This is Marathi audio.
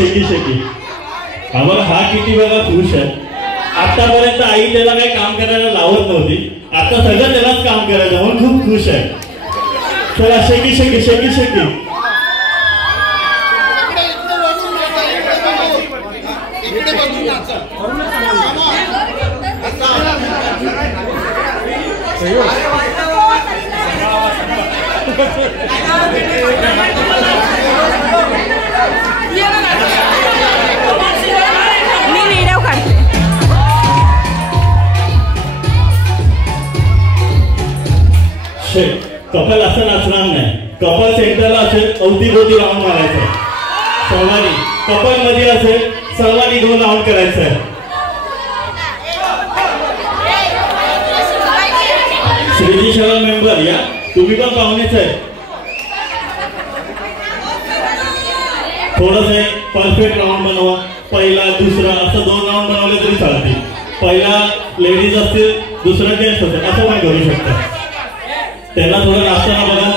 शेकी शेकी. आम्हाला हा किती बघा खुश आहे. आतापर्यंत आई त्याला काही काम करायला लावत नव्हती, आता सगळं त्यालाच काम करायचं म्हणून खूप खुश आहे. चला शेकी शेकी शेकी शेकी. मी व्हिडिओ काढते. कपल असं नाचणार नाही. कपल सेंटरला असेल अवतीभोवती राऊंड मारायचं. सहवानी कपल मध्ये असेल सहवानी 2 राऊंड करायचं आहे. श्रीजी शरण मेंबर या, तुम्ही पण पाहुणेच आहे. थोडस परफेक्ट राऊंड बनवा. पहिला दुसरा असं 2 राऊंड बनवले तरी चालतील. पहिला लेडीज असतील दुसरा जेंट्स असेल असं पण करू शकता. त्यांना थोडं नाचताना बघा.